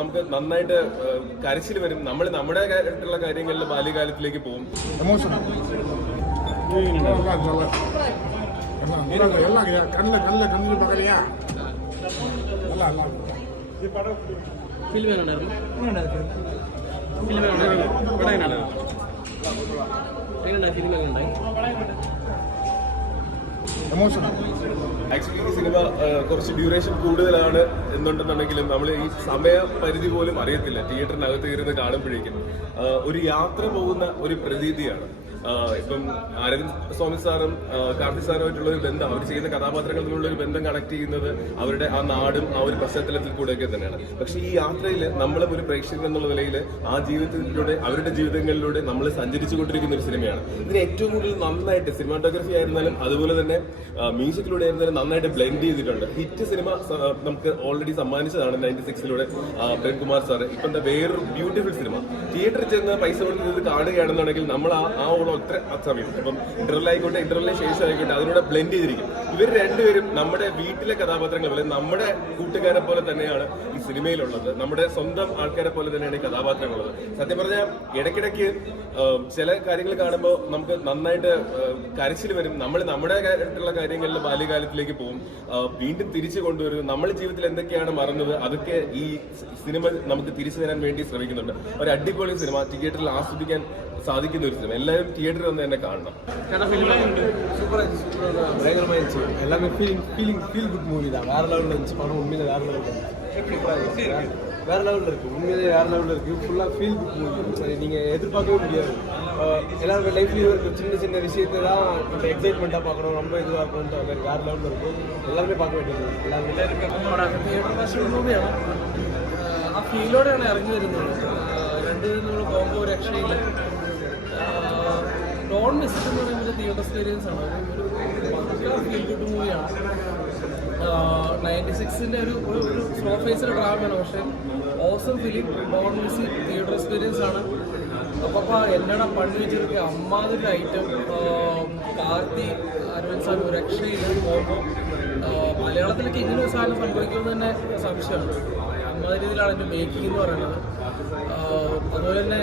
നമുക്ക് നന്നായിട്ട് കരച്ചിൽ വരും. നമ്മൾ നമ്മുടെ ആയിട്ടുള്ള കാര്യങ്ങളിൽ ബാല്യകാലത്തിലേക്ക് പോകും. ആക്ച്വലി സിനിമ കുറച്ച് ഡ്യൂറേഷൻ കൂടുതലാണ് എന്നുണ്ടെന്നുണ്ടെങ്കിലും നമ്മൾ ഈ സമയപരിധി പോലും അറിയത്തില്ല. തിയേറ്ററിനകത്ത് ഇരുന്ന് കാണുമ്പോഴേക്കും ഒരു യാത്ര പോകുന്ന ഒരു പ്രതീതിയാണ്. ഇപ്പം അരവിന്ദ് സ്വാമി സാറും കാർത്തിക് സാറുമായിട്ടുള്ള ഒരു ബന്ധം, അവർ ചെയ്യുന്ന കഥാപാത്രങ്ങൾ തമ്മിലുള്ള ഒരു ബന്ധം കണക്ട് ചെയ്യുന്നത് അവരുടെ ആ നാടും ആ ഒരു പശ്ചാത്തലത്തിൽ കൂടെയൊക്കെ തന്നെയാണ്. പക്ഷെ ഈ യാത്രയിൽ നമ്മളും ഒരു പ്രേക്ഷകൻ എന്നുള്ള നിലയിൽ ആ ജീവിതത്തിലൂടെ അവരുടെ ജീവിതങ്ങളിലൂടെ നമ്മൾ സഞ്ചരിച്ചു കൊണ്ടിരിക്കുന്ന ഒരു സിനിമയാണ്. ഇതിന് ഏറ്റവും കൂടുതൽ നന്നായിട്ട് സിനിമാറ്റോഗ്രഫി ആയിരുന്നാലും അതുപോലെ തന്നെ മ്യൂസിക്കിലൂടെ ആയിരുന്നാലും നന്നായിട്ട് ബ്ലെൻഡ് ചെയ്തിട്ടുണ്ട്. ഹിറ്റ് സിനിമ നമുക്ക് ഓൾറെഡി സമ്മാനിച്ചതാണ് 96 പ്രേംകുമാർ സാറ്. ഇപ്പം എന്താ വേറൊരു ബ്യൂട്ടിഫുൾ സിനിമ തിയേറ്ററിൽ ചെന്ന് പൈസ കൊടുക്കുന്നത് കാണുകയാണെന്നുണ്ടെങ്കിൽ നമ്മൾ ആ ഒത്ര സമയം ഇപ്പം ഇന്റർവെൽ ആയിക്കോട്ടെ, ഇന്റർവെല്ലിന് ശേഷം ആയിക്കോട്ടെ, അതിലൂടെ ബ്ലെൻഡ് ചെയ്തിരിക്കും. ഇവർ രണ്ടുപേരും നമ്മുടെ വീട്ടിലെ കഥാപാത്രങ്ങൾ പോലെ, നമ്മുടെ കൂട്ടുകാരെ പോലെ തന്നെയാണ് ഈ സിനിമയിലുള്ളത്. നമ്മുടെ സ്വന്തം ആൾക്കാരെ പോലെ തന്നെയാണ് ഈ കഥാപാത്രങ്ങളുള്ളത്. സത്യം പറഞ്ഞാൽ ഇടയ്ക്കിടയ്ക്ക് ചില കാര്യങ്ങൾ കാണുമ്പോൾ നമുക്ക് നന്നായിട്ട് കരച്ചിൽ വരും. നമ്മൾ നമ്മുടെ ആയിട്ടുള്ള കാര്യങ്ങളിൽ ബാല്യകാലത്തിലേക്ക് പോകും, വീണ്ടും തിരിച്ചു കൊണ്ടുവരും. നമ്മുടെ ജീവിതത്തിൽ എന്തൊക്കെയാണ് മറന്നത് അതൊക്കെ ഈ സിനിമ നമുക്ക് തിരിച്ചു തരാൻ വേണ്ടി ശ്രമിക്കുന്നുണ്ട്. ഒരു അടിപൊളി സിനിമ, തിയേറ്ററിൽ ആസ്വദിക്കാൻ സാധിക്കുന്ന ഒരു സിനിമ. എല്ലാവരും തിയേറ്ററിൽ വന്ന് തന്നെ കാണണം. எல்லாமே ஃபீல் குட் மூவி தான். வேற லெவலில் இருந்துச்சு படம். உண்மையில வேற லெவலில் வேற லெவலில் இருக்குது. உண்மையிலே வேற லெவலில் இருக்குது. ஃபுல்லாக ஃபீல் குட் மூவி. சரி, நீங்கள் எதிர்பார்க்கவே முடியாது. எல்லாருமே லைஃப்லேயும் இருக்க சின்ன சின்ன விஷயத்தை தான் நம்ம எக்ஸைட்மெண்ட்டாக பார்க்கணும், ரொம்ப இதுவாக இருக்கணும்ட்டு வேற லெவலில் இருக்கும். எல்லாருமே பார்க்க வேண்டியது. എല്ലാവരും മൂവിയാണ്. ആ ഫീലോടെയാണ് ഇറങ്ങി വരുന്നത്. രണ്ടുപേരും കോമ്പോ രക്ഷയില്ല. ഡോൺ മിസ് എന്ന് പറയുന്നത് തിയേറ്റർ എക്സ്പീരിയൻസ് ആണ്. ഒരു ഫീൽ ഗുഡ് മൂവിയാണ്. 96 ഒരു സ്ലോ ഫേസിലെ ഡ്രാമയാണ്. പക്ഷേ awesome film, don't miss theatre experience ആണ്. അപ്പോൾ എന്നോട് പണ്ട് വെച്ചിരിക്കുക അമ്മാതിരി ഐറ്റം. കാർത്തി, അരവിന്ദ് സാർ രക്ഷയില്ല കോമ്പോ. മലയാളത്തിലേക്ക് ഇങ്ങനെ ഒരു സാധനം സംഭവിക്കുമെന്ന് തന്നെ സംശയമാണ്. അമ്മാതിരി രീതിയിലാണ് എൻ്റെ മേക്കിംഗ് എന്ന് പറയുന്നത്. അതുപോലെ തന്നെ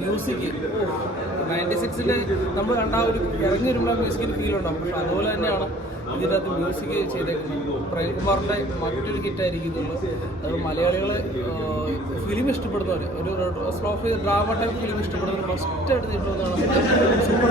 മ്യൂസിക് 96 നമ്മൾ കണ്ട ഒരു ഇറങ്ങി വരുമ്പോൾ മ്യൂസിക്കിന് ഫീൽ ഉണ്ടാകും. പക്ഷെ അതുപോലെ തന്നെയാണ് ഇതിൻ്റെ അകത്ത് മ്യൂസിക് ചെയ്തേക്കുന്നത്. പ്രേംകുമാറിൻ്റെ മറ്റൊരു ഹിറ്റായിരിക്കുന്നുള്ളൂ. അത് മലയാളികൾ ഫിലിം ഇഷ്ടപ്പെടുന്നവർ, ഒരു സ്ലോ ഡ്രാമ ടൈപ്പ് ഫിലിം ഇഷ്ടപ്പെടുന്നവർ മസ്റ്റായിട്ട് തിരിച്ചു വന്നതാണ്. സൂപ്പർ